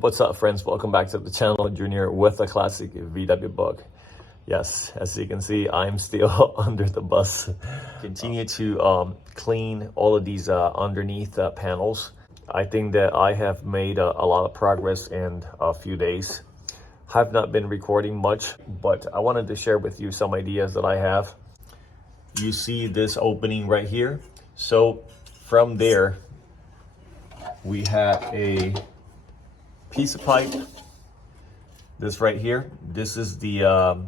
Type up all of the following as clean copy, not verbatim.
What's up, friends? Welcome back to the channel. Junior with a classic VW bug. Yes, as you can see, I'm still under the bus. Continue to clean all of these underneath panels. I think that I have made a lot of progress in a few days. Have not been recording much, but I wanted to share with you some ideas that I have. You see this opening right here. So from there, we have a piece of pipe. This right here. This is the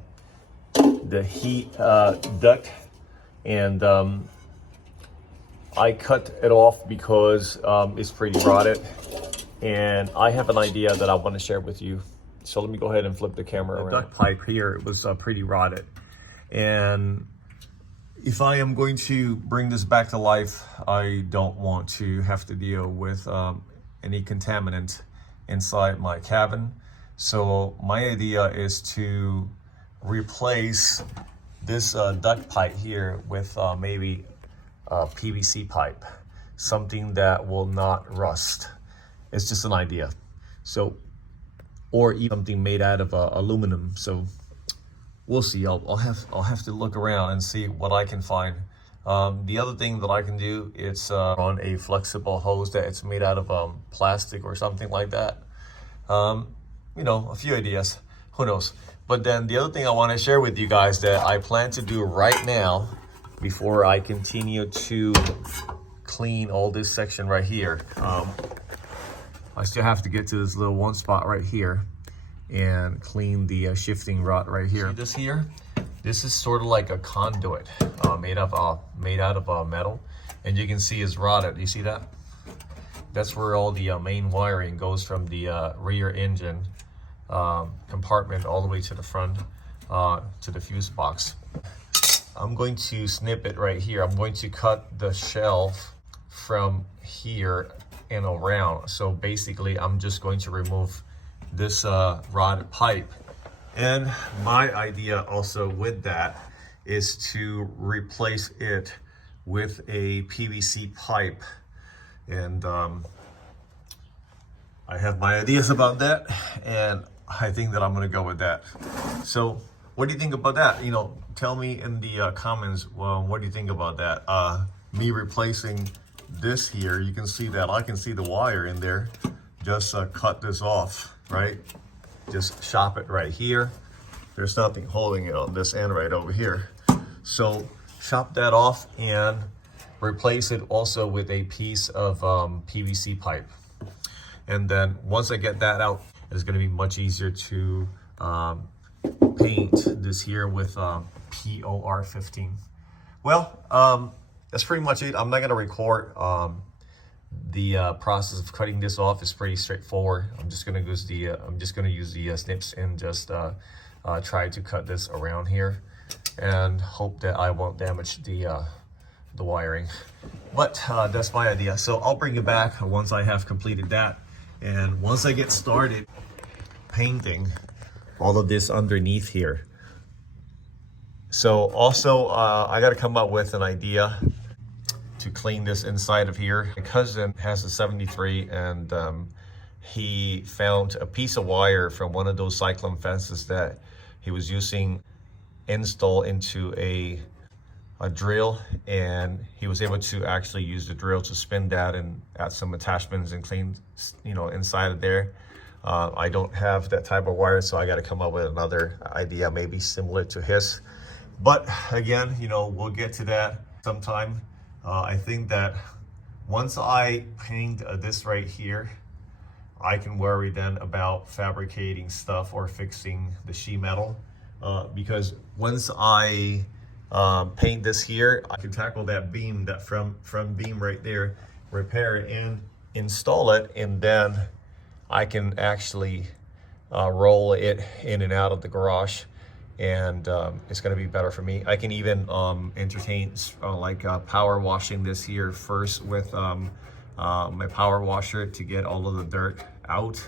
heat duct, and I cut it off because it's pretty rotted, and I have an idea that I want to share with you. So let me go ahead and flip the camera around. The duct pipe here was pretty rotted, and if I am going to bring this back to life, I don't want to have to deal with any contaminant inside my cabin. So my idea is to replace this duct pipe here with maybe a PVC pipe, something that will not rust. It's just an idea. So, or even something made out of aluminum. So we'll see. I'll have to look around and see what I can find. The other thing that I can do, it's on a flexible hose that it's made out of plastic or something like that. You know, a few ideas, who knows. But then the other thing I want to share with you guys that I plan to do right now before I continue to clean all this section right here. I still have to get to this little one spot right here and clean the shifting rod right here. See this here? This is sort of like a conduit made out of metal, and you can see it's rotted. You see that? That's where all the main wiring goes from the rear engine compartment all the way to the front to the fuse box. I'm going to snip it right here. I'm going to cut the shelf from here and around. So basically, I'm just going to remove this rod pipe. And my idea also with that is to replace it with a PVC pipe. And I have my ideas about that, and I think that I'm gonna go with that. So what do you think about that? You know, tell me in the comments, well, what do you think about that? Me replacing this here, you can see that I can see the wire in there. Just cut this off, right? Just shop it right here. There's nothing holding it on this end right over here. So chop that off and replace it also with a piece of PVC pipe. And then once I get that out, it's going to be much easier to paint this here with POR 15. Well, that's pretty much it. I'm not going to record the process of cutting this off. Is pretty straightforward. I'm just going to use the snips and just try to cut this around here, and hope that I won't damage the wiring. But that's my idea. So I'll bring it back once I have completed that, and once I get started painting all of this underneath here. So also I got to come up with an idea to clean this inside of here. My cousin has a 73, and he found a piece of wire from one of those cyclone fences that he was using install into a drill, and he was able to actually use the drill to spin that and add some attachments and clean, you know, inside of there. I don't have that type of wire, so I got to come up with another idea, maybe similar to his. But again, you know, we'll get to that sometime. I think that once I paint this right here, I can worry then about fabricating stuff or fixing the sheet metal, because once I paint this here, I can tackle that beam, that front beam right there, repair it and install it, and then I can actually roll it in and out of the garage, and it's going to be better for me. I can even entertain power washing this here first with my power washer to get all of the dirt out,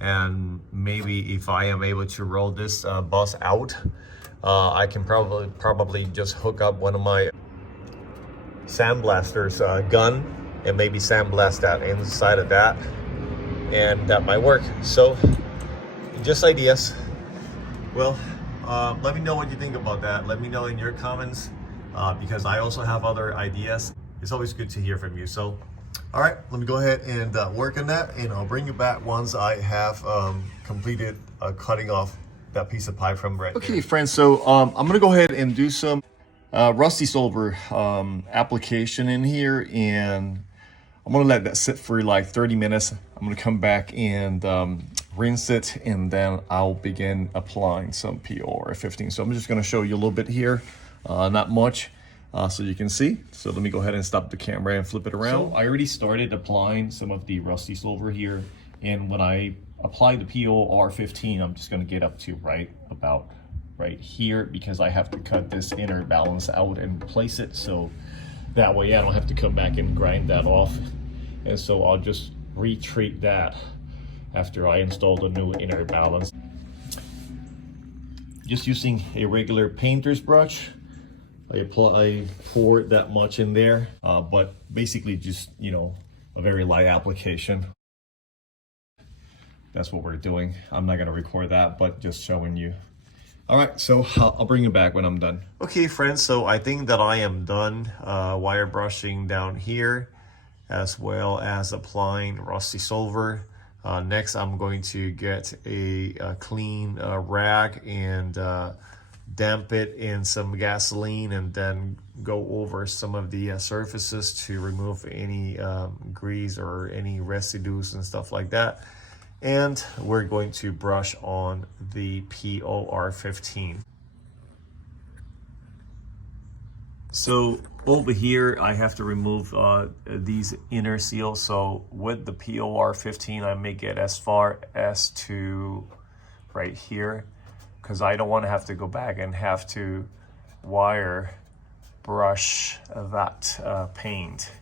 and maybe if I am able to roll this bus out, I can probably just hook up one of my sandblasters gun and maybe sandblast that inside of that, and that might work. So just ideas. Well, let me know what you think about that. Let me know in your comments, because I also have other ideas. It's always good to hear from you. So all right, let me go ahead and work on that, and I'll bring you back once I have completed cutting off that piece of pipe from right there. Friends, so I'm gonna go ahead and do some rusty silver application in here, and I'm gonna let that sit for like 30 minutes. I'm gonna come back and rinse it, and then I'll begin applying some POR 15. So I'm just gonna show you a little bit here, not much, so you can see. So let me go ahead and stop the camera and flip it around. So I already started applying some of the rusty silver here, and when I apply the POR 15, I'm just gonna get up to about right here, because I have to cut this inner balance out and place it, so that way I don't have to come back and grind that off. And so I'll just retreat that after I install the new inner balance. Just using a regular painter's brush, I pour that much in there, but basically just, a very light application. That's what we're doing. I'm not gonna record that, but just showing you. All right, so I'll bring you back when I'm done. Okay, friends, so I think that I am done wire brushing down here, as well as applying rusty silver. Next, I'm going to get a clean rag and damp it in some gasoline, and then go over some of the surfaces to remove any grease or any residues and stuff like that. And we're going to brush on the POR 15. So over here, I have to remove these inner seals. So with the POR 15, I may get as far as to right here, because I don't want to have to go back and have to wire brush that paint.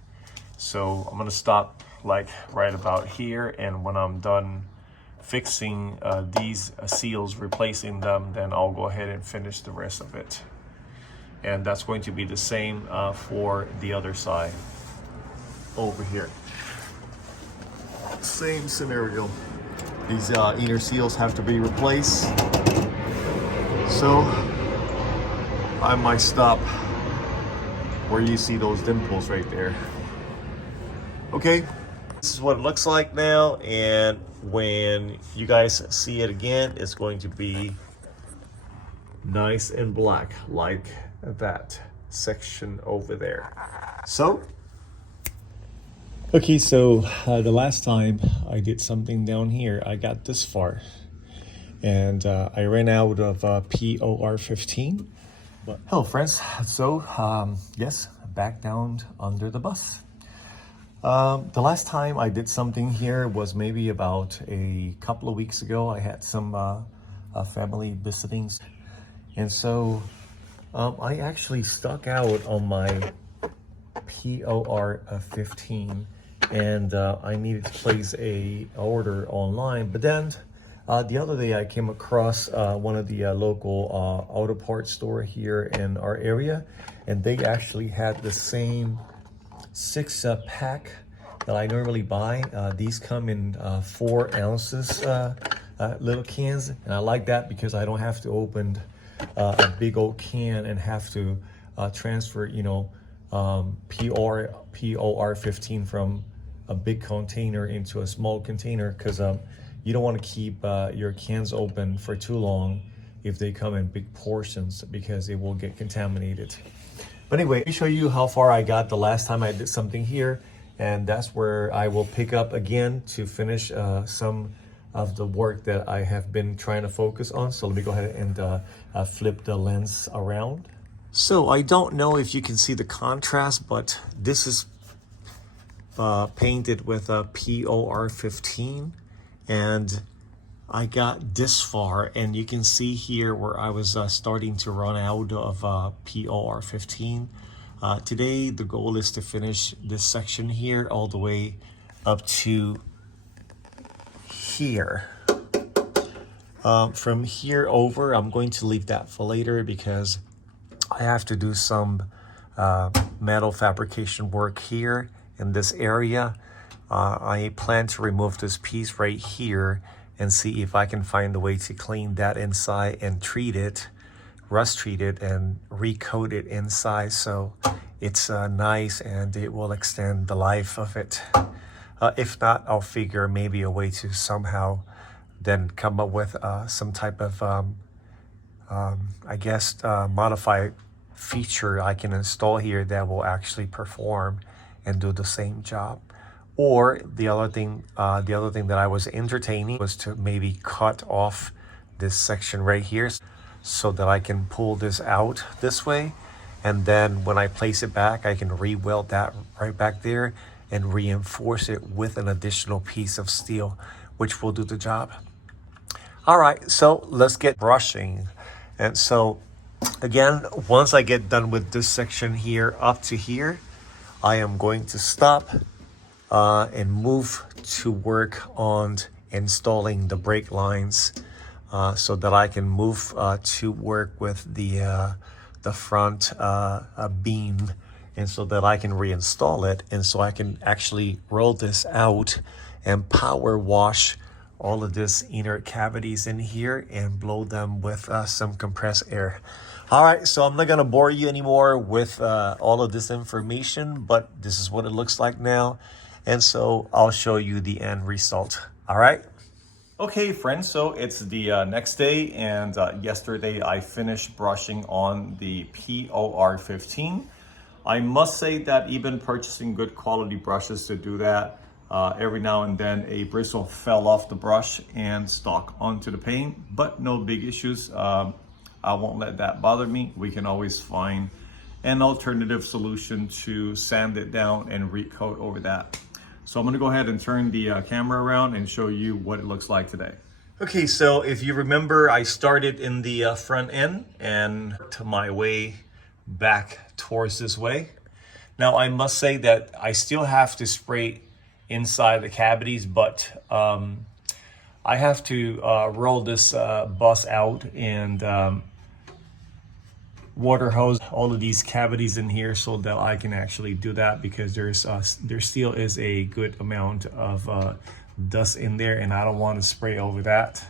So I'm gonna stop like right about here, and when I'm done fixing these seals, replacing them, then I'll go ahead and finish the rest of it. And that's going to be the same for the other side over here. Same scenario. These inner seals have to be replaced. So I might stop where you see those dimples right there. Okay, this is what it looks like now, and when you guys see it again, it's going to be nice and black like that section over there. So okay, so the last time I did something down here, I got this far, and I ran out of POR 15. But hello friends, so yes, back down under the bus. The last time I did something here was maybe about a couple of weeks ago. I had some family visitings, and so I actually stuck out on my POR 15, and I needed to place a order online. But then the other day I came across one of the local auto parts store here in our area, and they actually had the same 6-pack that I normally buy. These come in 4 ounces little cans, and I like that because I don't have to open a big old can and have to transfer, POR 15 from a big container into a small container, because you don't want to keep your cans open for too long if they come in big portions, because it will get contaminated. But anyway, let me show you how far I got the last time I did something here, and that's where I will pick up again to finish some of the work that I have been trying to focus on. So let me go ahead and flip the lens around. So I don't know if you can see the contrast, but this is painted with a POR 15, and I got this far, and you can see here where I was starting to run out of POR 15. Today the goal is to finish this section here all the way up to here. From here over, I'm going to leave that for later, because I have to do some metal fabrication work here in this area. I plan to remove this piece right here and see if I can find a way to clean that inside and treat it, rust treat it, and recoat it inside so it's nice and it will extend the life of it. If not, I'll figure maybe a way to somehow then come up with some type of modified feature I can install here that will actually perform and do the same job. Or the other thing that I was entertaining was to maybe cut off this section right here so that I can pull this out this way, and then when I place it back, I can re-weld that right back there and reinforce it with an additional piece of steel, which will do the job. All right, so let's get brushing. And so again, once I get done with this section here up to here, I am going to stop and move to work on installing the brake lines so that I can move to work with the front beam, and so that I can reinstall it, and so I can actually roll this out and power wash all of this inner cavities in here and blow them with some compressed air. All right, so I'm not gonna bore you anymore with all of this information, but this is what it looks like now. And so I'll show you the end result. All right. Okay, friends, so it's the next day, and yesterday I finished brushing on the POR15. I must say that even purchasing good quality brushes to do that, every now and then a bristle fell off the brush and stuck onto the paint, but no big issues. I won't let that bother me. We can always find an alternative solution to sand it down and recoat over that. So I'm gonna go ahead and turn the camera around and show you what it looks like today. Okay, so if you remember, I started in the front end and to my way back towards this way. Now I must say that I still have to spray inside the cavities, but I have to roll this bus out and water hose all of these cavities in here so that I can actually do that, because there still is a good amount of dust in there and I don't want to spray over that.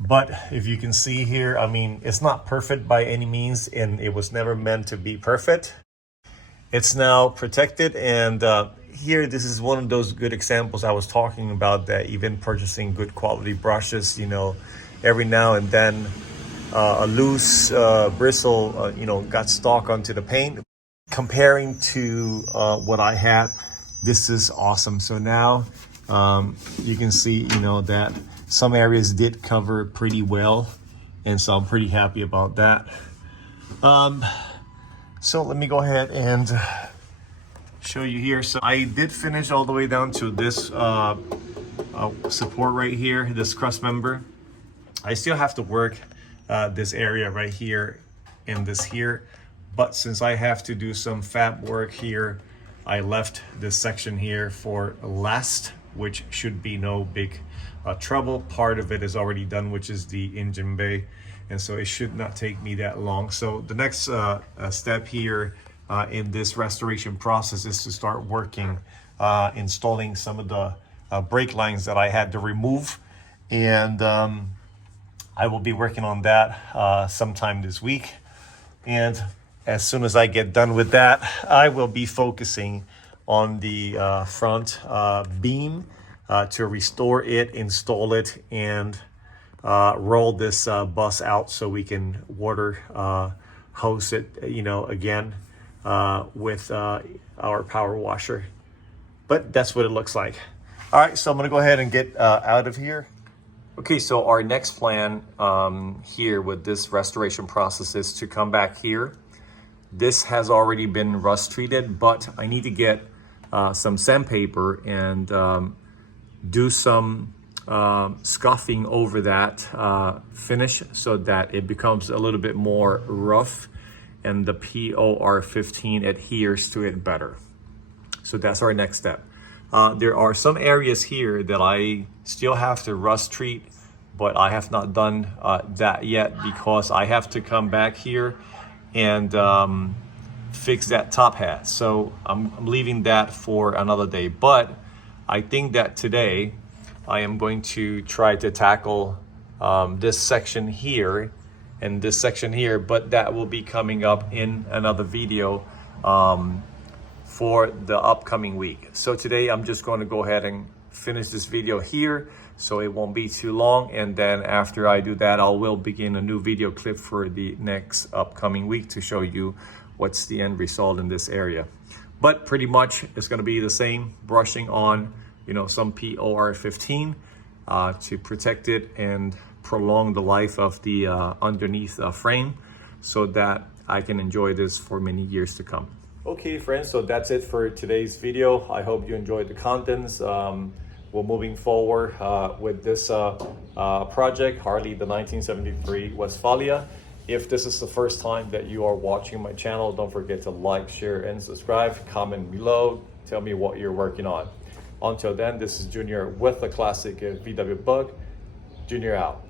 But if you can see here, I mean, it's not perfect by any means, and it was never meant to be perfect. It's now protected, and here, this is one of those good examples I was talking about, that even purchasing good quality brushes, you know, every now and then a loose bristle, got stuck onto the paint. Comparing to what I had, this is awesome. So now you can see, that some areas did cover pretty well, and so I'm pretty happy about that. So let me go ahead and show you here. So I did finish all the way down to this support right here, this cross member. I still have to work this area right here and this here, but since I have to do some fab work here, I left this section here for last, which should be no big trouble. Part of it is already done, which is the engine bay, and so it should not take me that long. So the next step here in this restoration process is to start working installing some of the brake lines that I had to remove, and I will be working on that sometime this week. And as soon as I get done with that, I will be focusing on the front beam to restore it, install it, and roll this bus out so we can water hose it, again with our power washer. But that's what it looks like. All right, so I'm gonna go ahead and get out of here. Okay, so our next plan here with this restoration process is to come back here. This has already been rust treated, but I need to get some sandpaper and do some scuffing over that finish so that it becomes a little bit more rough and the POR15 adheres to it better. So that's our next step. There are some areas here that I still have to rust treat, but I have not done that yet because I have to come back here and fix that top hat. So I'm leaving that for another day. But I think that today I am going to try to tackle this section here and this section here, but that will be coming up in another video for the upcoming week. So today I'm just going to go ahead and finish this video here so it won't be too long, and then after I do that, I will begin a new video clip for the next upcoming week to show you what's the end result in this area. But pretty much it's going to be the same, brushing on, you know, some POR15 to protect it and prolong the life of the underneath frame so that I can enjoy this for many years to come. Okay friends, so that's it for today's video. I hope you enjoyed the contents. We're moving forward with this project, Harley the 1973 Westfalia. If this is the first time that you are watching my channel, don't forget to like, share, and subscribe. Comment below, tell me what you're working on. Until then, this is Junior with the classic VW Bug. Junior out.